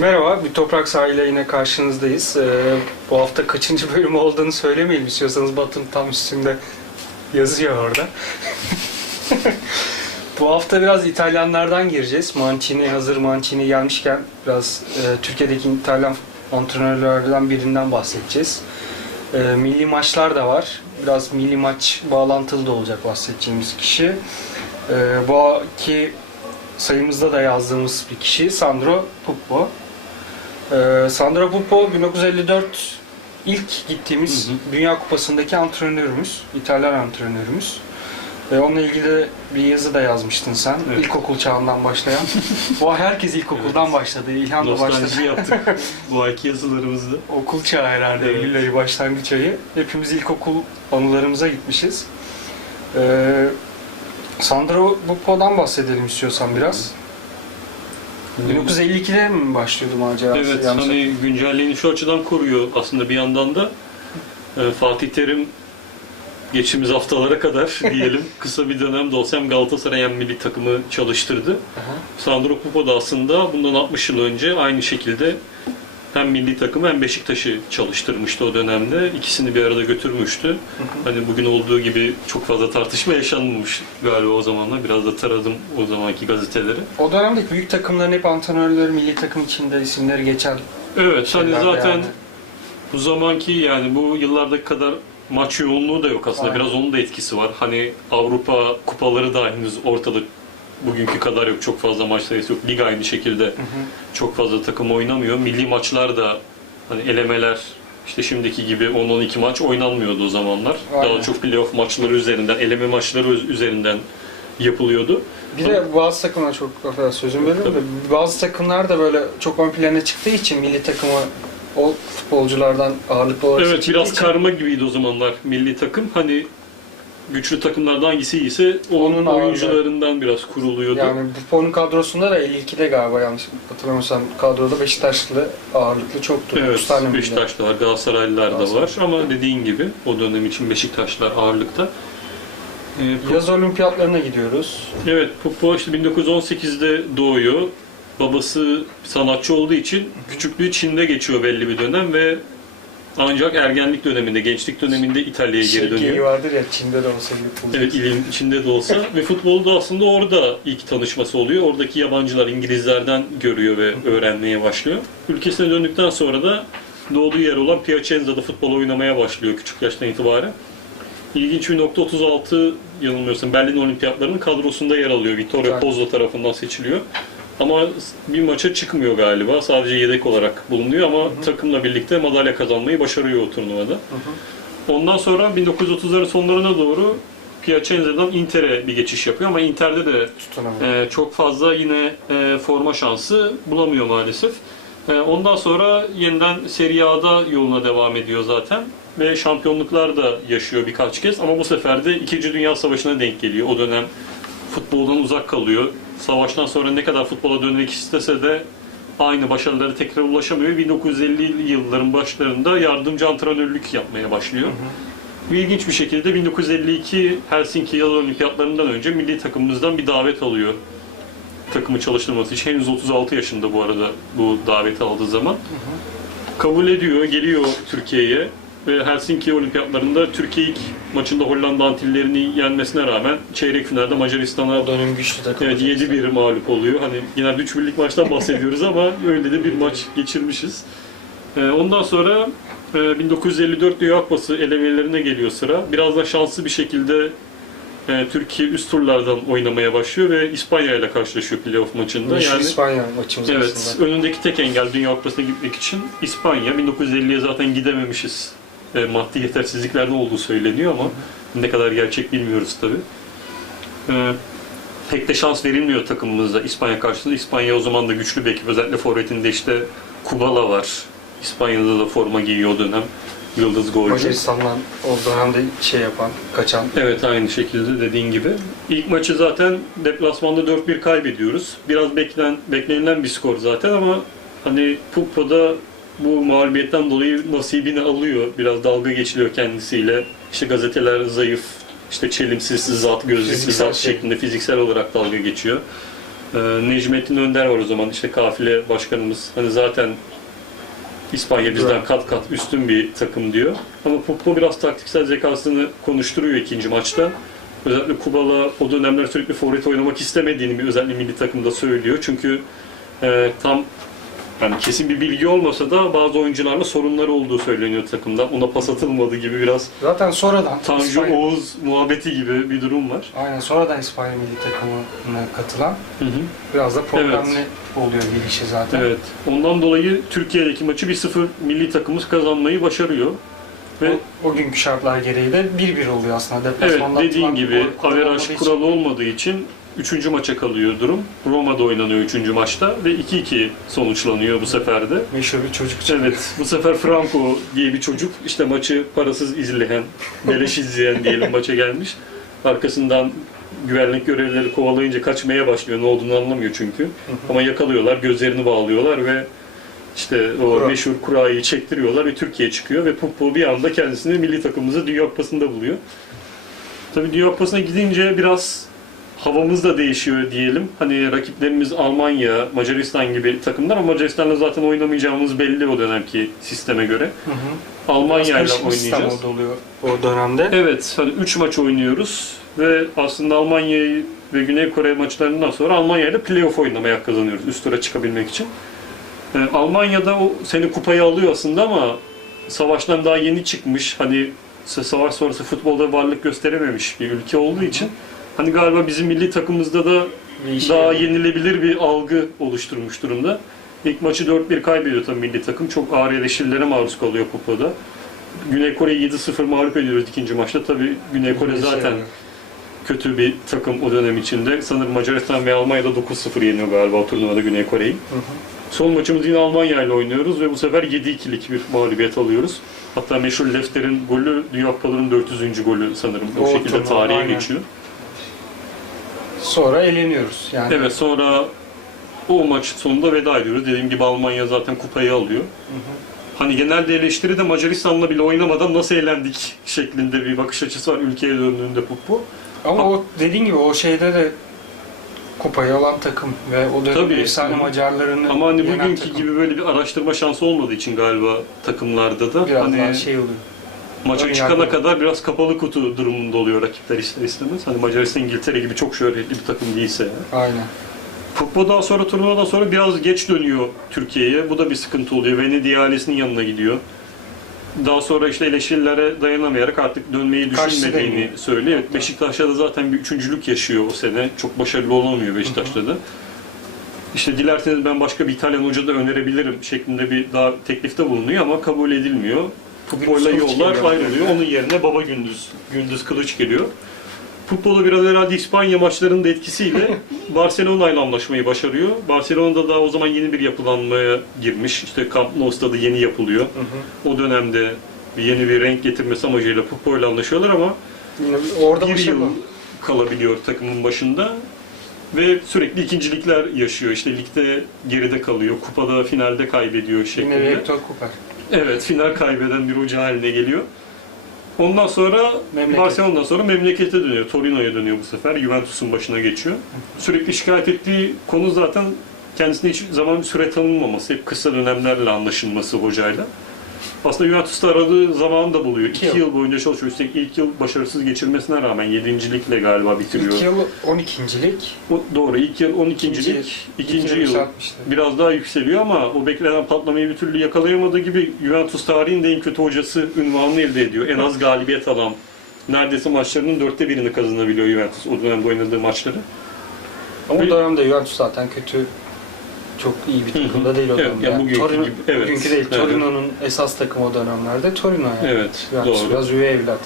Merhaba, bir Toprak Sahile yine karşınızdayız. Ee, bu hafta kaçıncı bölüm olduğunu söylemeyelim istiyorsanız Batın tam üstünde yazıyor orada. bu hafta biraz İtalyanlardan gireceğiz. Mancini, hazır Mancini gelmişken biraz e, Türkiye'deki İtalyan antrenörlerden birinden bahsedeceğiz. E, milli maçlar da var. Biraz milli maç bağlantılı da olacak bahsedeceğimiz kişi. E, bu ki sayımızda da yazdığımız bir kişi Sandro Puppo. Ee, Sandro Puppo 1954 ilk gittiğimiz Hı hı. Dünya Kupası'ndaki antrenörümüz, İtalyan antrenörümüz. Ve onunla ilgili bir yazı da yazmıştın sen. Evet. İlkokul çağından başlayan. Bu herkes ilkokuldan başladı. İlhan da başladı. Yaptık bu ayki yazılarımızda. Okul çağı herhalde, Evet. Eylül ayı başlangıç ayı. Hepimiz ilkokul anılarımıza gitmişiz. Ee, Sandro Puppo'dan bahsedelim istiyorsan biraz. 1952'de mi başlıyordu macerası? Evet, Yanlış hani güncelliğini şu açıdan koruyor aslında bir yandan da e, Fatih Terim geçtiğimiz haftalara kadar diyelim kısa bir dönem de olsa hem Galatasaray hem milli takımı çalıştırdı. Aha. Sandro Pupo da aslında bundan 60 yıl önce aynı şekilde hem milli takımı hem Beşiktaş'ı çalıştırmıştı o dönemde. İkisini bir arada götürmüştü. Hani bugün olduğu gibi çok fazla tartışma yaşanmamış galiba o zamanlar. Biraz da taradım o zamanki gazeteleri. O dönemdeki büyük takımların hep antrenörleri milli takım içinde isimleri geçen Evet, hani zaten yani. bu zamanki yani bu yıllardaki kadar maç yoğunluğu da yok aslında. Aynen. Biraz onun da etkisi var. Hani Avrupa kupaları da henüz ortalık bugünkü kadar yok. Çok fazla maç sayısı yok. Lig aynı şekilde Hı hı. çok fazla takım oynamıyor. Milli maçlar da hani elemeler işte şimdiki gibi 10-12 maç oynanmıyordu o zamanlar. Aynen. Daha çok playoff maçları üzerinden, eleme maçları üzerinden yapılıyordu. Bir de bazı takımlar çok affedersin sözüm bölüyorum da bazı takımlar da böyle çok ön plana çıktığı için milli takımı o futbolculardan ağırlıklı olarak Evet biraz için karma gibiydi o zamanlar milli takım. Hani güçlü takımlardan hangisi iyiyse onun Onun oyuncularından biraz kuruluyordu. yani Buffon kadrosunda da 52'de galiba yanlış hatırlamıyorsam kadroda Beşiktaşlı ağırlıklı çoktu. Üç Evet, tane miydi? Beşiktaşlı var, Galatasaraylılar da Galatasaray. var ama dediğin gibi o dönem için Beşiktaşlılar ağırlıkta. Ee, Yaz olimpiyatlarına gidiyoruz. evet, Pupo işte 1918'de doğuyor. Babası sanatçı olduğu için küçüklüğü Çin'de geçiyor belli bir dönem ve ancak ergenlik döneminde, gençlik döneminde İtalya'ya Şey geri dönüyor. geyiği vardır ya Çin'de de olsa gidip bulacak. Evet, ilin içinde de olsa ve futbolda aslında orada ilk tanışması oluyor. Oradaki yabancılar İngilizlerden görüyor ve öğrenmeye başlıyor. Ülkesine döndükten sonra da doğduğu yer olan Piacenza'da futbol oynamaya başlıyor küçük yaştan itibaren. İlginç bir nokta 36 yanılmıyorsam Berlin Olimpiyatlarının kadrosunda yer alıyor. Vittorio. Pozzo tarafından seçiliyor. Ama bir maça çıkmıyor galiba. Sadece yedek olarak bulunuyor ama takımla birlikte madalya kazanmayı başarıyor o turnuvada. Hı hı. Ondan sonra 1930'ların sonlarına doğru Piacenza'dan Inter'e bir geçiş yapıyor ama Inter'de de Tutunamıyor. e, çok fazla yine e, forma şansı bulamıyor maalesef. E, ondan sonra yeniden Serie A'da yoluna devam ediyor zaten ve şampiyonluklar da yaşıyor birkaç kez ama bu sefer de 2. Dünya Savaşı'na denk geliyor. O dönem futboldan uzak kalıyor. Savaştan sonra ne kadar futbola dönmek istese de aynı başarılara tekrar ulaşamıyor. 1950'li yılların başlarında yardımcı antrenörlük yapmaya başlıyor. Ve ilginç bir şekilde 1952 Helsinki Yaz Olimpiyatlarından önce milli takımımızdan bir davet alıyor. Takımı çalıştırması için. Henüz 36 yaşında bu arada bu daveti aldığı zaman. Kabul ediyor, geliyor Türkiye'ye. Helsinki Olimpiyatlarında Türkiye ilk maçında Hollanda Antillerini yenmesine rağmen çeyrek finalde Macaristan'a dönem güçlü takım. Evet hocam. 7-1 mağlup oluyor. Hani genelde 3 birlik maçtan bahsediyoruz ama öyle de bir maç geçirmişiz. Ee, ondan sonra e, 1954 Dünya Kupası elemelerine geliyor sıra. Biraz da şanslı bir şekilde e, Türkiye üst turlardan oynamaya başlıyor ve İspanya ile karşılaşıyor playoff maçında. Meşhur Yani İspanya maçımız Evet, aslında. önündeki tek engel Dünya Kupası'na gitmek için İspanya. 1950'ye zaten gidememişiz. E, maddi yetersizliklerden olduğu söyleniyor ama ne kadar gerçek bilmiyoruz tabi. E, pek de şans verilmiyor takımımızda İspanya karşısında. İspanya o zaman da güçlü bir ekip. Özellikle forvetinde işte Kubala var. İspanya'da da forma giyiyor o dönem. Yıldız golcü. Macaristan'dan o dönemde şey yapan, kaçan. Evet aynı şekilde dediğin gibi. İlk maçı zaten deplasmanda 4-1 kaybediyoruz. Biraz beklen, beklenilen bir skor zaten ama hani Puppo'da bu mağlubiyetten dolayı nasibini alıyor. Biraz dalga geçiliyor kendisiyle. İşte gazeteler zayıf, işte çelimsiz zat, Fiziksel zat şey. şeklinde fiziksel olarak dalga geçiyor. Ee, Necmettin Önder var o zaman işte kafile başkanımız. Hani zaten İspanya bizden kat kat üstün bir takım diyor. Ama Puppo biraz taktiksel zekasını konuşturuyor ikinci maçta. Özellikle Kubala o dönemler sürekli forvet oynamak istemediğini bir özellikle milli takımda söylüyor. Çünkü e, tam yani kesin bir bilgi olmasa da bazı oyuncularla sorunları olduğu söyleniyor takımda. Ona pas atılmadı gibi biraz Zaten sonradan Tanju İspanya- Oğuz muhabbeti gibi bir durum var. Aynen sonradan İspanya milli takımına katılan Hı hı. biraz da problemli oluyor gelişi zaten. Evet. Ondan dolayı Türkiye'deki maçı 1-0 milli takımımız kazanmayı başarıyor. Ve O, o günkü şartlar gereği de 1-1 oluyor aslında. evet Deplasmanda dediğin atılan gibi gol kuralı averaj olmadığı için. kuralı olmadığı için 3. maça kalıyor durum. Roma'da oynanıyor 3. maçta ve 2-2 sonuçlanıyor bu sefer de. Meşhur bir çocuk çıkıyor. Evet, bu sefer Franco diye bir çocuk işte maçı parasız izleyen, beleş izleyen diyelim maça gelmiş. Arkasından güvenlik görevlileri kovalayınca kaçmaya başlıyor. Ne olduğunu anlamıyor çünkü. Ama yakalıyorlar, gözlerini bağlıyorlar ve işte o Kura. meşhur kurayı çektiriyorlar ve Türkiye çıkıyor ve Puppo bir anda kendisini milli takımımızı Dünya Kupası'nda buluyor. Tabii Dünya Kupası'na gidince biraz havamız da değişiyor diyelim. Hani rakiplerimiz Almanya, Macaristan gibi takımlar ama Macaristan'la zaten oynamayacağımız belli o dönemki sisteme göre. Hı hı. Almanya ile oynayacağız. oluyor o dönemde. Evet, hani 3 maç oynuyoruz ve aslında Almanya'yı ve Güney Kore maçlarından sonra Almanya ile playoff oynamaya kazanıyoruz üst tura çıkabilmek için. Ee, Almanya'da o seni kupayı alıyor aslında ama savaştan daha yeni çıkmış hani sa- savaş sonrası futbolda varlık gösterememiş bir ülke olduğu için hani galiba bizim milli takımımızda da daha yenilebilir bir algı oluşturmuş durumda. İlk maçı 4-1 kaybediyor tabii milli takım. Çok ağır eleştirilere maruz kalıyor kupada. Güney Kore'yi 7-0 mağlup ediyoruz ikinci maçta. Tabii Güney Kore zaten kötü bir takım o dönem içinde. Sanırım Macaristan ve Almanya'da 9-0 yeniyor galiba o turnuvada Güney Kore'yi. Son maçımız yine Almanya ile oynuyoruz ve bu sefer 7-2'lik bir mağlubiyet alıyoruz. Hatta meşhur Lefter'in golü Dünya Kupalarının 400. golü sanırım. O, O şekilde tarihe aynen. geçiyor. Sonra eleniyoruz. Yani Evet sonra o maç sonunda veda ediyoruz. Dediğim gibi Almanya zaten kupayı alıyor. Hı hı. Hani genelde eleştiri de Macaristan'la bile oynamadan nasıl eğlendik şeklinde bir bakış açısı var ülkeye döndüğünde Puppo. Ama o dediğin gibi o şeyde de kupayı alan takım ve o dönem Tabii. efsane. Macarlarını Ama hani bugünkü takım. gibi böyle bir araştırma şansı olmadığı için galiba takımlarda da biraz hani daha şey oluyor. Maça çıkana kadar biraz kapalı kutu durumunda oluyor rakipler ister istemez. Hani Macaristan İngiltere gibi çok şöhretli bir takım değilse. Aynen. Futboldan sonra turnuvadan sonra biraz geç dönüyor Türkiye'ye. Bu da bir sıkıntı oluyor. Venedik ailesinin yanına gidiyor. Daha sonra işte eleştirilere dayanamayarak artık dönmeyi düşünmediğini söylüyor. Evet, Beşiktaş'ta da zaten bir üçüncülük yaşıyor o sene. Çok başarılı olamıyor Beşiktaş'ta da. İşte dilerseniz ben başka bir İtalyan hoca da önerebilirim şeklinde bir daha teklifte bulunuyor ama kabul edilmiyor. Futbolla yollar ayrılıyor. Onun yerine Baba Gündüz, Gündüz Kılıç geliyor. Futbola biraz herhalde İspanya maçlarının da etkisiyle Barcelona ile anlaşmayı başarıyor. Barcelona'da da o zaman yeni bir yapılanmaya girmiş. İşte Camp Nou stadı yeni yapılıyor. Hı hı. O dönemde yeni bir renk getirmesi amacıyla ile anlaşıyorlar ama Yine orada bir yıl kalabiliyor takımın başında ve sürekli ikincilikler yaşıyor. İşte ligde geride kalıyor, kupada finalde kaybediyor Yine şeklinde. Hector Cooper. Evet, final kaybeden bir hoca haline geliyor. Ondan sonra Memleket. Barcelona'dan sonra memlekete dönüyor. Torino'ya dönüyor bu sefer. Juventus'un başına geçiyor. Sürekli şikayet ettiği konu zaten kendisine hiç zaman süre tanınmaması. Hep kısa dönemlerle anlaşılması hocayla. Aslında Juventus'ta aradığı zamanı da buluyor. İki yıl. yıl. boyunca çalışıyor. Üstelik ilk yıl başarısız geçirmesine rağmen yedincilikle galiba bitiriyor. İlk yıl 12.lik. O, doğru. İlk yıl 12. İkinci- yıl biraz daha yükseliyor ama o beklenen patlamayı bir türlü yakalayamadığı gibi Juventus tarihinin en kötü hocası ünvanını elde ediyor. En az galibiyet alan. Neredeyse maçlarının dörtte birini kazanabiliyor Juventus o dönemde oynadığı maçları. Ama o dönemde Juventus zaten kötü çok iyi bir Hı hı. takım da değil o Evet, dönemde. yani Yani bugünkü Torino, gibi, evet. bugünkü değil. Evet. Torino'nun esas takımı o dönemlerde Torino yani. Evet, Juventus doğru. biraz üvey evlat.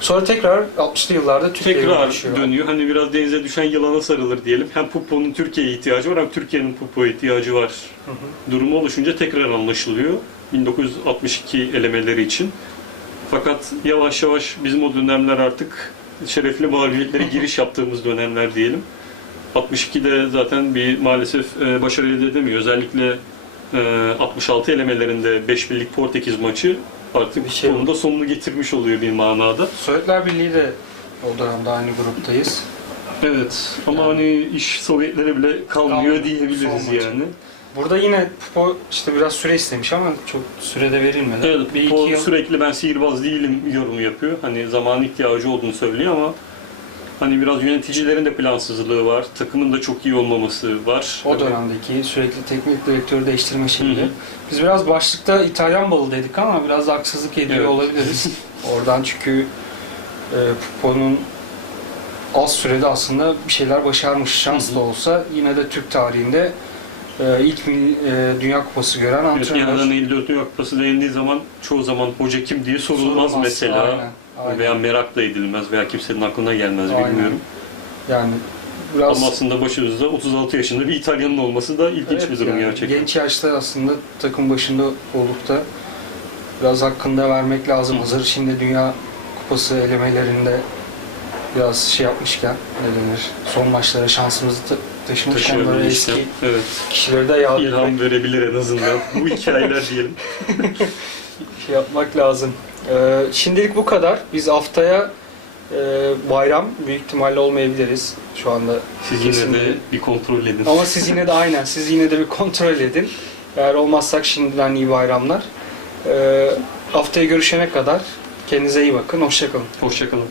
Sonra tekrar 60'lı yıllarda Türkiye'ye Tekrar dönüyor. Hani biraz denize düşen yılana sarılır diyelim. Hem Puppo'nun Türkiye'ye ihtiyacı var hem Türkiye'nin Puppo'ya ihtiyacı var. Hı hı. Durumu oluşunca tekrar anlaşılıyor. 1962 elemeleri için. Fakat yavaş yavaş bizim o dönemler artık şerefli mağlubiyetlere giriş yaptığımız dönemler diyelim. 62'de zaten bir maalesef e, başarı elde edemiyor. Özellikle e, 66 elemelerinde 5 birlik Portekiz maçı artık Bir şey sonunda sonunu getirmiş oluyor bir manada. Sovyetler Birliği de o dönemde aynı gruptayız. Evet ama hani iş Sovyetlere bile kalmıyor Kalmıyor. diyebiliriz yani. Burada yine Pupo işte biraz süre istemiş ama çok sürede verilmedi. Evet, bir iki o yıl sürekli ben sihirbaz değilim yorumu yapıyor. Hani zaman ihtiyacı olduğunu söylüyor ama hani biraz yöneticilerin de plansızlığı var. Takımın da çok iyi olmaması var. o dönemdeki sürekli teknik direktörü değiştirme hı. Biz biraz başlıkta İtalyan balı dedik ama biraz haksızlık ediyor Evet. olabiliriz. Oradan çünkü e, Pupo'nun az sürede aslında bir şeyler başarmış. Şans da olsa yine de Türk tarihinde e, ilk e, Dünya Kupası gören Evet, antrenör. yerden 54 Dünya Kupası denildiği zaman çoğu zaman hoca kim diye sorulmaz, mesela. Aynen, aynen. Veya merak da edilmez veya kimsenin aklına gelmez Aynen. bilmiyorum. Yani biraz Ama aslında başımızda 36 yaşında bir İtalyanın olması da ilginç Evet bir durum yani gerçekten. Genç yaşta aslında takım başında olup da biraz hakkında vermek lazım. Hı. Hazır şimdi Dünya Kupası elemelerinde biraz şey yapmışken ne denir son maçlara şansımızı ta- böyle Taşıyabilmişken. eski Evet. kişileri de etmek, İlham verebilir en azından. Bu hikayeler diyelim. şey yapmak lazım. Ee, şimdilik bu kadar. Biz haftaya e, bayram büyük ihtimalle olmayabiliriz şu anda. Siz yine Kesin de bir kontrol edin. Ama siz yine de aynen siz yine de bir kontrol edin. Eğer olmazsak şimdiden iyi bayramlar. Ee, haftaya görüşene kadar kendinize iyi bakın. Hoşçakalın. Hoşçakalın.